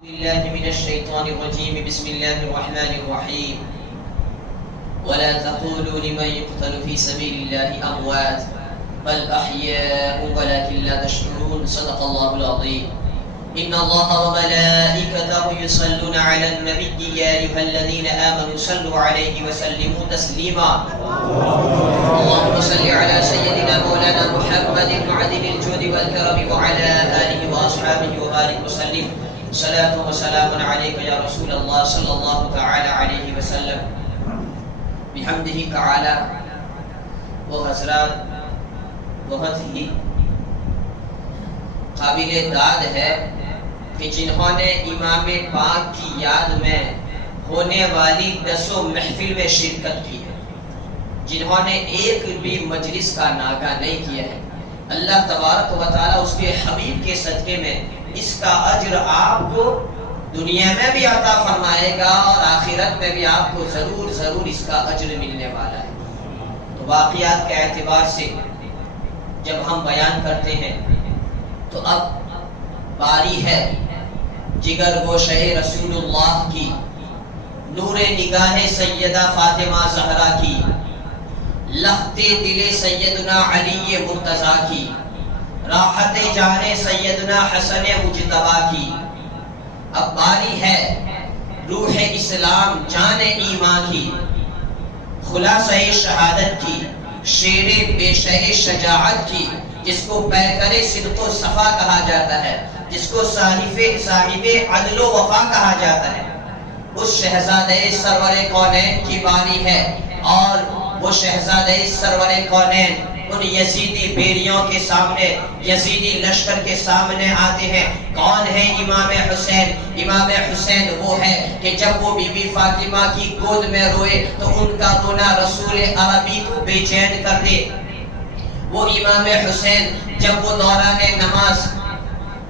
بالله من الشيطان الرجيم بسم الله الرحمن الرحيم ولا تقولوا لمن يقتل في سبيل الله أموات بل أحياء ولكن لا تشعرون صدق الله العظيم إن الله وملائكته يصلون على النبي يا أيها الذين آمنوا صلوا عليه وسلموا تسليما اللهم صل على سيدنا مولانا محمد معدم الجود والكرم وعلى آله وأصحابه وبارك وسلم صلاة وسلام عليك يا رسول الله صلى الله تعالى عليه وسلم بحمده تعالى. وہ حضرات بہت ہی قابل داد ہے کہ جنہوں نے امام پاک کی یاد میں ہونے والی 10 محفل میں شرکت کی ہے، جنہوں نے ایک بھی مجلس کا ناغہ نہیں کیا ہے، اللہ تبارک و تعالی اس کے حبیب کے صدقے میں اس کا اجر آپ کو دنیا میں بھی عطا فرمائے گا اور آخرت میں بھی آپ کو ضرور اس کا اجر ملنے والا ہے. تو واقعات کے اعتبار سے جب ہم بیان کرتے ہیں تو اب باری ہے جگر گوشہ رسول اللہ کی، نور نگاہ سیدہ فاطمہ زہرا کی، لخت دل سیدنا علی مرتضیٰ کی، راحت جان سیدنا حسن مجتبیٰ کی. اب باری ہے روح اسلام جان ایمان کی، خلاصہ شہادت کی، شیر پیشہ شجاعت کی، جس کو پیکر صدق و صفا کہا جاتا ہے، جس کو صاحب عدل و وفا کہا جاتا ہے، اس شہزادہ سرور کونین کی باری ہے. اور وہ شہزادہ سرور کونین ان یزیدی بیریوں کے سامنے، یزیدی لشکر کے سامنے آتے ہیں. کون ہے امام حسین؟ امام حسین وہ ہے کہ جب وہ بی بی فاطمہ کی گود میں روئے تو ان کا رونا رسول عربی کو بے چین کر دے. وہ امام حسین جب وہ دوران نماز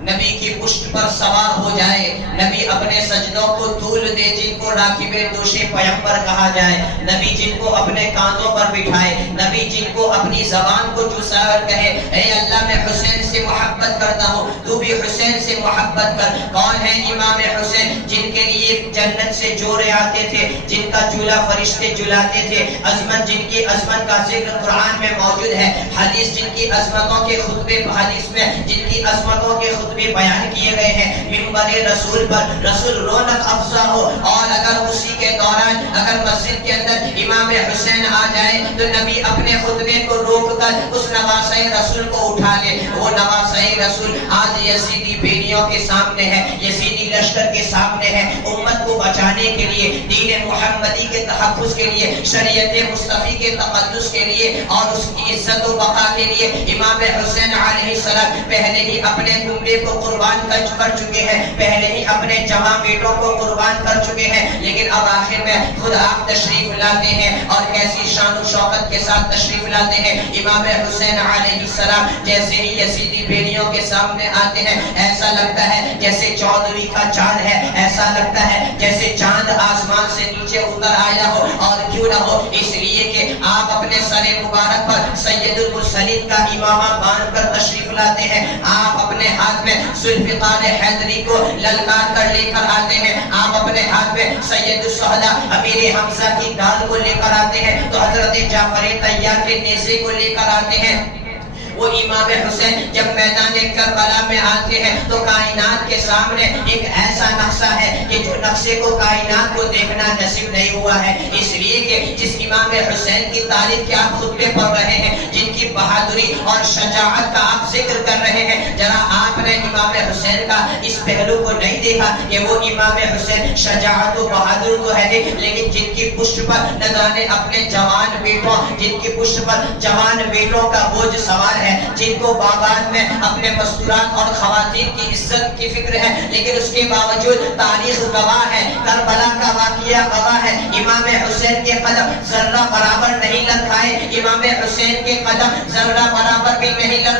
نبی کی پشت پر سوار ہو جائے، نبی اپنے سجدوں کو طول دے، جن کو راکب دوش پیغمبر کہا جائے، نبی جن کو اپنے کاندھوں پر بٹھائے، نبی جن کو اپنی زبان کو چوساور کہے اے اللہ میں حسین سے محبت کرتا ہوں، تو بھی حسین سے محبت کر. کون ہے امام حسین؟ جن کے لیے جنت سے جوڑے آتے تھے، جن کا چولہا فرشتے جلاتے تھے، عظمت جن کی عظمت کا ذکر قرآن میں موجود ہے، حدیث جن کی عظمتوں کے خطبے، حدیث میں جن کی عظمتوں کے بھی بیان کیے گئے ہیں. منبر رسول پر رسول رونق افزا ہو، اور اگر اسی کے دوران اگر مسجد کے اندر امام حسین آ جائے تو نبی اپنے خطبے کو روک کر اس نواسۂ رسول کو اٹھا لے. وہ نواسۂ رسول آج یزیدی بیریوں کے سامنے ہے، یزیدی لشکر کے سامنے ہے. امت کو بچانے کے لیے، دین محمدی کے تحفظ کے لیے، شریعت مصطفی کے تقدس کے لیے اور اس کی عزت و بقا کے لیے امام حسین علیہ السلام پہلے ہی اپنے کنبے کو قربان کر چکے ہیں، پہلے ہی اپنے جوان بیٹوں کو قربان کر چکے ہیں. لیکن اب آخر میں خود آپ تشریف لاتے ہیں اور کیسی شان و شوقت کے ساتھ تشریف لاتے ہیں. امام حسین علیہ السلام جیسے ہی یزیدی بیریوں کے سامنے آتے ہیں، ایسا لگتا ہے جیسے 14ویں کا چاند ہے، ایسا لگتا ہے جیسے چاند آسمان سے نیچے اتر آیا ہو. اور کیوں نہ ہو، اس لیے کہ آپ اپنے سر مبارک پر سید المرسلین کا امامہ باندھ کر تشریف لاتے ہیں. آپ اپنے ہاتھ میں ذوالفقار حیدری کو للکار کر لے کر آتے ہیں. آپ اپنے ہاتھ میں سید الشہداء امیر حمزہ کی ڈال کو لے کر آتے ہیں، تو حضرت جعفر طیار کے نیزے کو لے کر آتے ہیں. وہ امام حسین جب میدان کربلا میں آتے ہیں تو کائنات کے سامنے ایک ایسا نقشہ ہے کہ جو نقشے کو کائنات کو دیکھنا نصیب نہیں ہوا ہے. اس لیے کہ جس امام حسین کی تعریف کے آپ خطبے پڑھ رہے ہیں، جن کی بہادری اور شجاعت کا آپ ذکر کر رہے ہیں، ذرا آپ نے امام حسین کا اس پہلو کو نہیں دیکھا کہ وہ امام حسین شجاعت و بہادر تو ہے لیکن جن کی پشت پر نہ جانے اپنے جوان بیٹوں، جن کی پشت پر جوان بیٹوں کا بوجھ سوار ہے، جن کو باغات میں اپنے مستورات اور خواتین کی عزت کی فکر ہے، لیکن اس کے باوجود تاریخ گواہ ہے، کربلا کا واقعہ گواہ ہے، امام حسین کے قدم ذرہ برابر نہیں لڑکھائے، امام حسین کے قدم ذرہ برابر بھی نہیں لڑکھائے،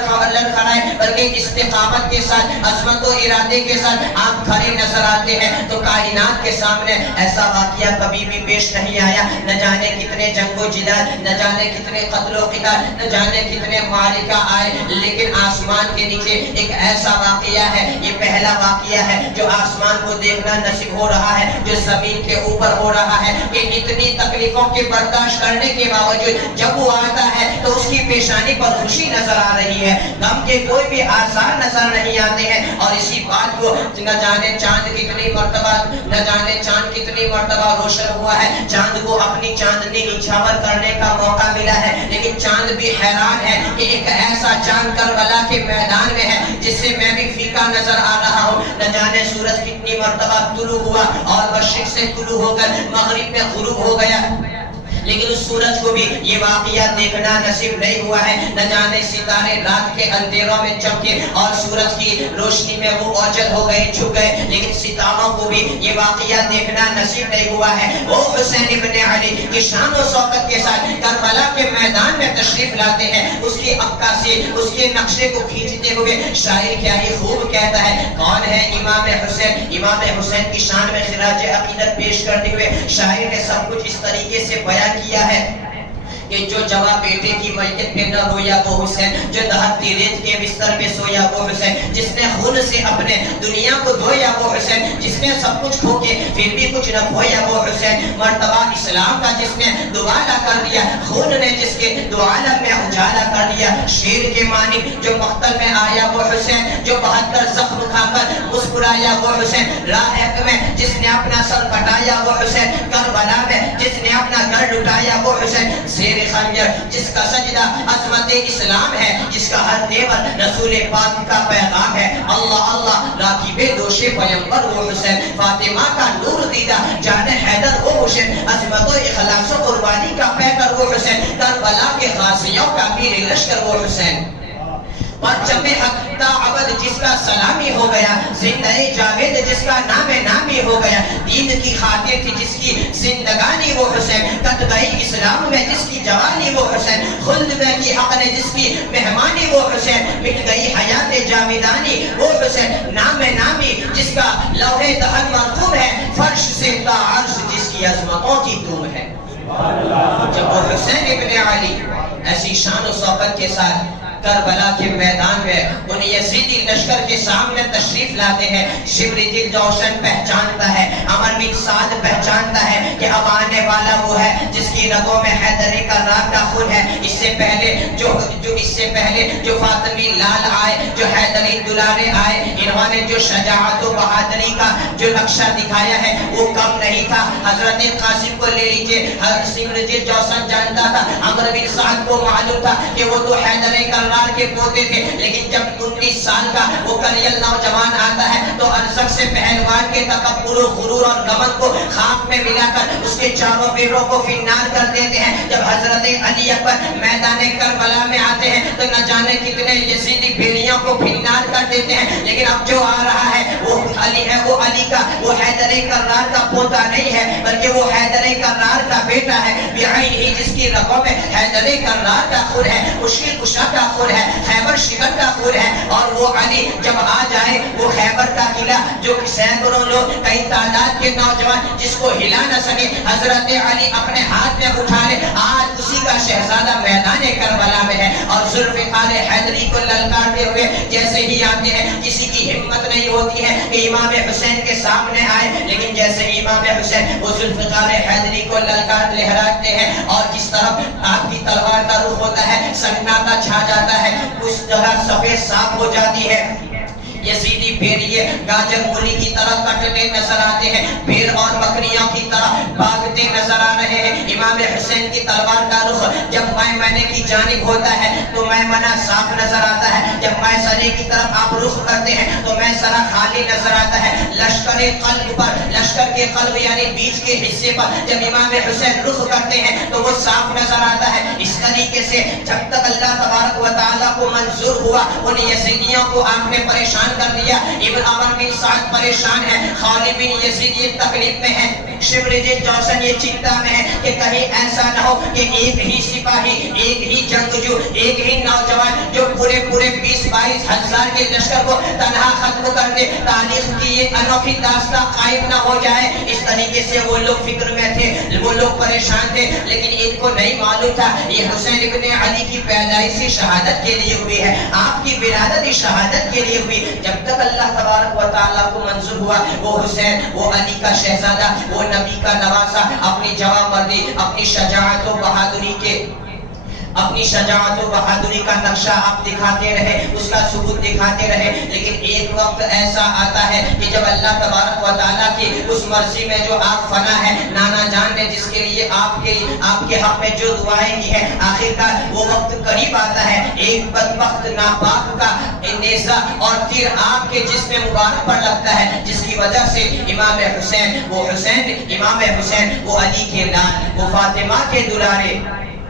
بلکہ استقامت کے ساتھ، عظمت و ارادے کے ساتھ آپ کھڑے نظر آتے ہیں۔ تو کائنات کے سامنے ایسا واقعہ کبھی بھی پیش نہیں آیا، نہ جانے کتنے جنگ و جدال، نہ جانے کتنے قتل و قتال، نہ جانے کتنے معرکہ آئے، لیکن آسمان کے نیچے ایک ایسا واقعہ ہے، یہ پہلا واقعہ ہے جو آسمان کو دیکھنا نصیب ہو رہا ہے، جو زمین کے اوپر ہو رہا ہے، کہ اتنی تکلیفوں کے برداشت کرنے کے باوجود جب وہ آتا ہے تو اس کی پیشانی پر خوشی نظر آ رہی ہے، غم کے کوئی بھی آثار نظر نہیں آتے ہیں۔ اور اسی بات کو نہ جانے چاند کتنی مرتبہ روشن ہوا ہے، چاند کو اپنی چاندنی نچھاور کرنے کا موقع ملا ہے، لیکن چاند بھی حیران ہے کہ ایک ایسا چاند کربلا کے میدان میں ہے جس سے میں بھی فیکا نظر آ رہا ہوں۔ نہ جانے سورج کتنی مرتبہ طلوع ہوا اور مشرق سے طلوع ہو کر مغرب میں غروب ہو گیا، لیکن اس سورج کو بھی یہ واقعہ دیکھنا نصیب نہیں ہوا ہے۔ نہ جانے ستارے رات کے اندھیروں میں چمکے اور سورج کی روشنی میں وہ اوجل ہو گئے، چھپ گئے، لیکن ستاروں کو بھی یہ واقعہ دیکھنا نصیب نہیں ہوا ہے۔ وہ حسین ابن علی کی شان و شوکت کے ساتھ کربلا کے میدان میں تشریف لاتے ہیں، اس کی عکاسی، اس کے نقشے کو کھینچتے ہوئے شاعر کیا ہی خوب کہتا ہے، کون ہے امام حسین؟ امام حسین کی شان میں خراج عقیدت پیش کرتے ہوئے شاعر نے سب کچھ اس طریقے سے بیان کیا ہے کہ جو جواب بیٹے کی میت پہ نہ رویا وہ حسین، جو دہتی ریت کے بستر پہ سویا وہ حسین، جس نے خون سے اپنے دنیا کو دھویا وہ حسین، جس نے سب کچھ کھو کے پھر بھی کچھ نہ کھویا وہ حسین، مرتبہ اسلام کا جس نے دوالا کر دیا، خون نے جس کے دو عالم میں اجالا کر دیا، شیر کے معنی جو مقتل میں آیا وہ حسین، جو 72 زخم کھا کر مسکرایا وہ حسین، راہ میں جس نے اپنا سر کٹایا وہ حسین، کربلا میں جس نے اپنا گھر لٹایا وہ حسین، زیر خنجر جس کا سجدہ عظمت اسلام ہے، جس کا ہر نیور رسول پاک کا پیغام ہے، اللہ اللہ راکب دوش پیمبر وہ حسین، فاطمہ کا نور دیدہ جان حیدر وہ حسین، عظمت و اخلاص و قربانی کا پیکر وہ حسین، کربلا کے غازیوں کا میر لشکر وہ حسین، پرچم حق عبد جس کا سلامی ہو گیا، زندہ جاوید جس کا نام نامی ہو گیا، دین کی خاطر تھی جس کی زندگانی وہ حسین، کٹ گئی اسلام میں جس کی جوانی وہ حسین، خلد میں کی حق نے جس کی مہمانی وہ حسین، مٹ گئی حیات جاویدانی وہ حسین، نام نامی جس کا لوح دہن مرقوم ہے، فرش سے تا عرش جس کی عظمتوں کی دھوم ہے۔ جب وہ حسین ابن علی ایسی شان و شوکت کے ساتھ کربلا کے میدان میں ان یزیدی لشکر کے سامنے تشریف لاتے ہیں، شبر دل جوشن پہچانتا ہے، عمر بن سعد پہچانتا ہے کہ اب آنے والا وہ ہے جس کی رگوں میں حیدری کا رات کا خون ہے۔ اس سے پہلے جو فاطمی لال آئے، جو حیدری دلارے آئے، انہوں نے جو شجاعت و بہادری کا جو نقشہ دکھایا ہے وہ کم نہیں تھا۔ حضرت قاسم کو لے لیجئے، شبر دل جوشن جانتا تھا، عمر بن سعد کو معلوم تھا کہ وہ تو حیدری کا کے پوتے تھے، لیکن جب 19 سال کا وہ کلیل نوجوان آتا ہے تو ارزق سے پہلوان کے تکبر و غرور اور گمن کو خاک میں ملا کر اس کے چاروں بیروں کو فنار کر دیتے ہیں۔ جب حضرت علی اکبر میدان کربلا میں آتے ہیں تو نہ جانے کتنے یزیدی بھیڑیوں کو فنار کر دیتے ہیں، لیکن اب جو آ رہا ہے وہ علی ہے، وہ علی کا، وہ حیدر کرار کا پوتا نہیں ہے بلکہ وہ حیدر کرار کا بیٹا ہے، بعین ہی جس کی رگوں میں حیدر کرار کا خون ہے، مشکل کشا کا خون ہے، خیبر شکر کا خون ہے، اور وہ علی جب آ جائے وہ خیبر کا قلعہ جو سینکڑوں لوگ کئی تعداد کے نوجوان جس کو ہلا نہ سکے، حضرت علی اپنے ہاتھ میں اٹھا لے، آج اسی کا شہزادہ میدان کربلا میں ہے، اور ذوالفقار حیدری کو للکارتے ہوئے جیسے ہی آتے ہیں کسی کی ہمت نہیں ہوتی ہے کہ امام حسین کے سامنے آئے، لیکن جیسے ہی امام حسین وہ ذوالفقار حیدری کو للکار لہراتے ہیں اور جس طرف آپ کی تلوار کا رخ ہوتا ہے سناٹا چھا جاتا ہے، اس جگہ سفید صاف ہو جاتی ہے، یزیدی بھیڑیے گاجر مولی کی طرح کٹتے نظر آتے ہیں، بھیڑ اور بکریوں کی طرح بھاگتے نظر آ رہے ہیں۔ امام حسین کی تلوار کا رخ جب میمنے کی جانب ہوتا ہے تو میمنہ صاف نظر آتا ہے، جب میسرے کی طرف آپ رخ کرتے ہیں تو میسرہ خالی نظر آتا ہے، لشکر قلب پر، لشکر کے قلب یعنی بیچ کے حصے پر جب امام حسین رخ کرتے ہیں تو وہ صاف نظر آتا ہے۔ اس طریقے سے جب تک اللہ تبارک و تعالیٰ کو منظور ہوا ان یزیدیوں کو آپ نے پریشان کر دیا۔ ابن عمر بن سعد پریشان ہے، خالد بن یزید یہ تکلیف میں ہے، شمرجد جوشن یہ چنتا میں ہے کہ کہیں ایسا نہ ہو کہ ایک ہی سپاہی، ایک ہی جنگجو، ایک ہی نوجوان جو پورے 20-22 ہزار کے لشکر کو تنہا ختم کر دے، تاریخ کی یہ انوکھی داستان قائم نہ ہو جائے۔ اس طریقے سے وہ لوگ فکر میں تھے، وہ لوگ پریشان تھے، لیکن ان کو نہیں معلوم تھا یہ حسین ابن علی کی پیدائشی شہادت کے لیے ہوئی ہے، آپ کی ولادت شہادت کے لیے ہوئی۔ جب تک اللہ تبارک و تعالیٰ کو منظور ہوا وہ حسین، وہ علی کا شہزادہ، وہ نبی کا نواسا اپنی جوانمردی، اپنی شجاعت و بہادری کے اپنی شجاعت و بہادری کا نقشہ آپ دکھاتے رہے، اس کا ثبوت دکھاتے رہے۔ لیکن ایک وقت ایسا آتا ہے کہ جب اللہ تبارک و تعالیٰ کی اس مرضی میں جو آپ فنا ہے، نانا جان نے جس کے لیے آپ کے حق میں جو دعائیں کی ہے، آخرکار وہ وقت قریب آتا ہے، ایک بدبخت ناپاک کا نیزہ اور تیر آپ کے جسم مبارک پر لگتا ہے، جس کی وجہ سے امام حسین، وہ علی کے لال، وہ فاطمہ کے دلارے،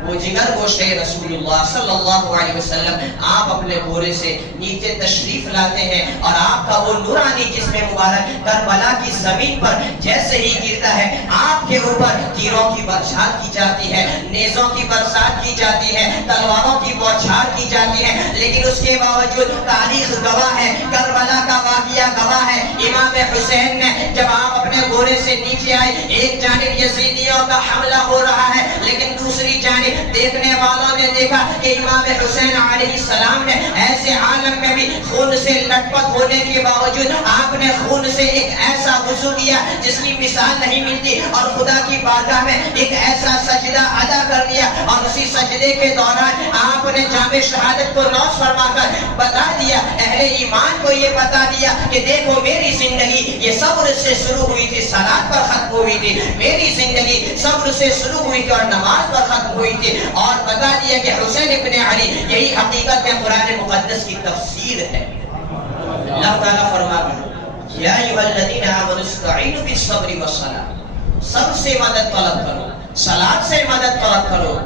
وہ جگر گوشت رسول اللہ صلی اللہ علیہ وسلم آپ اپنے گھوڑے سے نیچے تشریف لاتے ہیں، اور آپ کا وہ نورانی جسم مبارک کربلا کی زمین پر جیسے ہی گرتا ہے، آپ کے اوپر تیروں کی برسات کی جاتی ہے، نیزوں کی برسات کی جاتی ہے، تلواروں کی بوچھار کی جاتی ہے۔ لیکن اس کے باوجود تاریخ گواہ ہے، کربلا کا واقعہ گواہ ہے، امام حسین نے جب آپ اپنے گھوڑے سے نیچے آئے، ایک جانب یزیدیوں کا حملہ ہو رہا ہے، لیکن دوسری جانب دیکھنے والوں نے دیکھا کہ امام حسین علیہ السلام نے ایسے عالم میں بھی خون سے لٹ پٹ ہونے کے باوجود آپ نے خون سے ایک ایسا وضو کیا جس کی مثال نہیں ملتی، اور خدا کی بارگاہ میں ایک ایسا سجدہ ادا کر دیا، اور اسی سجدے کے دوران آپ نے جامع شہادت کو نوش فرما کر بتا دیا، اہل ایمان کو یہ بتا دیا کہ دیکھو میری زندگی یہ صبر سے شروع ہوئی تھی، صلات پر ختم ہوئی تھی، میری زندگی صبر سے شروع ہوئی تھی اور نماز پر ختم ہوئی تھی، اور بتا دیا کہ حسین ابن علی یہی حقیقت میں قرآن مقدس کی تفسیر ہے۔ اللہ تعالیٰ فرماتا ہے یا ایھا الذین آمنوا استعینوا بالصبر والصلاۃ، صبر سے مدد طلب کرو، صلاۃ سے مدد طلب کرو۔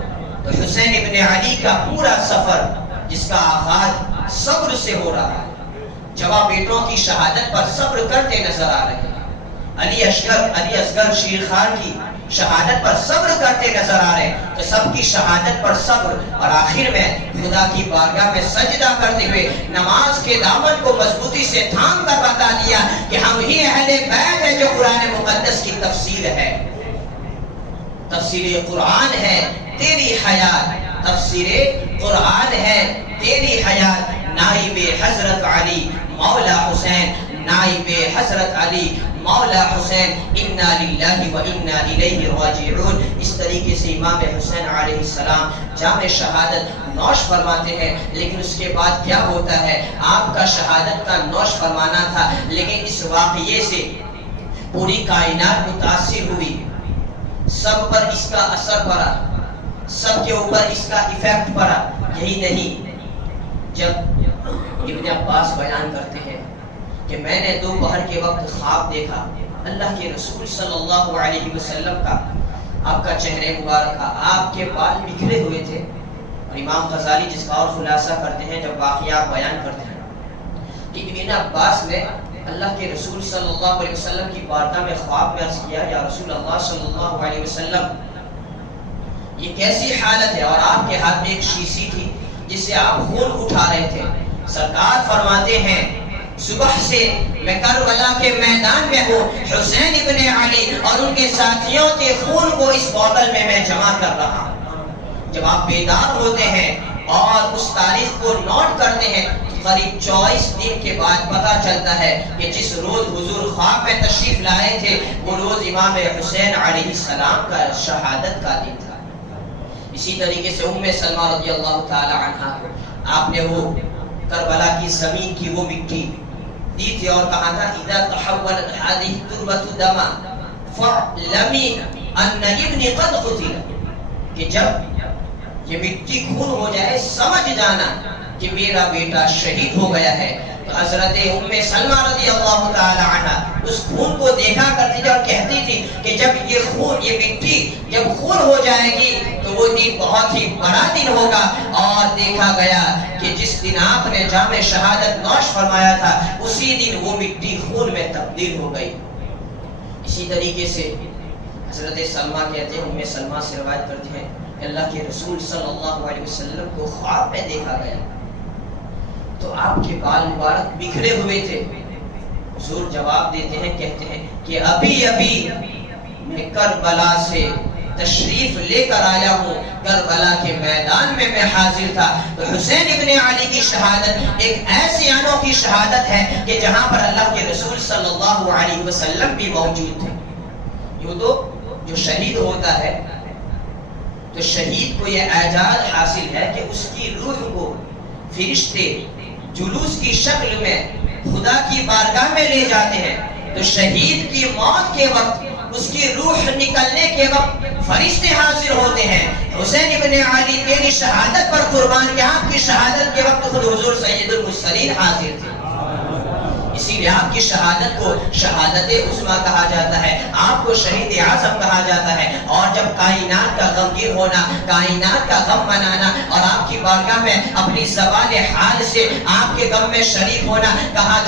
تو حسین ابن علی کا پورا سفر جس کا آغاز صبر سے ہو رہا ہے، جواب بیٹوں کی شہادت پر صبر کرتے نظر آ رہے ہیں، علی اصغر شیر خان کی شہادت پر صبر کرتے نظر آ رہے ہیں، تو سب کی شہادت پر صبر، اور آخر میں خدا کی بارگاہ میں سجدہ کرتے ہوئے نماز کے دامن کو مضبوطی سے تھام کر بتا دیا کہ ہم ہی اہل بیت ہیں جو قرآن مقدس کی تفسیر ہے، تفسیر قرآن ہے تیری حیات، تفسیر قرآن ہے تیری حیات، نائب حضرت علی مولا حسین، نائب حضرت علی مولا حسین، انا للہ و انا الیہ راجعون۔ اس طریقے سے امام حسین علیہ السلام جامع شہادت نوش فرماتے ہیں، لیکن اس کے بعد کیا ہوتا ہے، آپ کا شہادت کا نوش فرمانا تھا، لیکن اس واقعے سے پوری کائنات متاثر ہوئی، سب پر اس کا اثر پڑا، سب کے اوپر اس کا ایفیکٹ پڑا۔ یہی نہیں، جب ابن عباس بیان کرتے ہیں کہ میں نے دوپہر کے وقت خواب دیکھا، اللہ کے رسول صلی اللہ علیہ وسلم کا، آپ کا چہرے مبارک تھا، آپ کے بال بکھرے ہوئے تھے، اور امام غزالی جس کا اور خلاصہ کرتے ہیں جب واقعات بیان کرتے ہیں کہ ابن عباس نے اللہ کے رسول صلی اللہ علیہ وسلم کی بارگاہ میں خواب میں عرض کیا، یا رسول اللہ صلی اللہ علیہ وسلم یہ کیسی حالت ہے، اور آپ کے ہاتھ میں ایک شیشی تھی جس سے آپ خون اٹھا رہے تھے۔ سرکار فرماتے ہیں صبح سے میں کربلا کے میدان میں ہوں، حسین ابن علی اور ان کے ساتھیوں کے خون کو اس بوتل میں جمع کر رہا ہوں۔ جب آپ بیدار ہوتے ہیں اور اس تاریخ کو نوٹ کرتے ہیں، قریب 24 دن کے بعد پتا چلتا ہے کہ جس روز حضور خواب میں تشریف لائے تھے وہ روز امام حسین علیہ السلام کا شہادت کا دن تھا۔ اسی طریقے سے ام سلمہ رضی اللہ تعالی عنہا کو آپ نے وہ کربلا کی زمین کی وہ مٹی دی تھی اور کہا تھا اذا تحولت هذه التربة دما فاعلمي ان ابني قد قتل، کہ جب یہ مٹی خون ہو جائے سمجھ جانا کہ میرا بیٹا شہید ہو گیا ہے۔ تو حضرت ام سلمہ رضی اللہ تعالی عنہ اس خون کو دیکھا کرتی تھی اور کہتی تھی کہ جب یہ خون، یہ مٹی جب خون ہو جائے گی تو وہ دن بہت ہی بڑا دن ہوگا۔ اور دیکھا گیا کہ جس دن آپ نے جام شہادت نوش فرمایا تھا اسی دن وہ مٹی خون میں تبدیل ہو گئی۔ اسی طریقے سے حضرت سلمہ کہتے ہیں، ام سلمہ سے روایت کرتے ہیں کہ اللہ کے رسول صلی اللہ علیہ وسلم کو خواب میں دیکھا گیا تو آپ کے بال مبارک بکھرے ہوئے تھے۔ حضور جواب دیتے ہیں، کہتے ہیں کہ ابھی ابھی میں کربلا سے تشریف لے کر آیا ہوں، کربلا کے میدان میں میں حاضر تھا۔ تو حسین ابن علی کی شہادت ایک ایسی انوکھی شہادت ہے کہ جہاں پر اللہ کے رسول صلی اللہ علیہ وسلم بھی موجود تھے۔ یوں تو جو شہید ہوتا ہے تو شہید کو یہ اعزاز حاصل ہے کہ اس کی روح کو فرشتے جلوس کی شکل میں خدا کی بارگاہ میں لے جاتے ہیں۔ تو شہید کی موت کے وقت، اس کی روح نکلنے کے وقت فرشتے حاضر ہوتے ہیں۔ حسین ابن علی تیری شہادت پر قربان کہ آپ کی شہادت کے وقت خود حضور سید المرسلین حاضر تھے۔ اسی لیے آپ کی شہادت کو شہادت عظمیٰ کہا جاتا ہے، آپ کو شہید اعظم کہا جاتا ہے۔ اور جب کائنات کا غمگین ہونا، کائنات کا غم منانا اور آپ کی بارگاہ میں اپنی زبان حال سے آپ کے غم میں شریک ہونا، کہا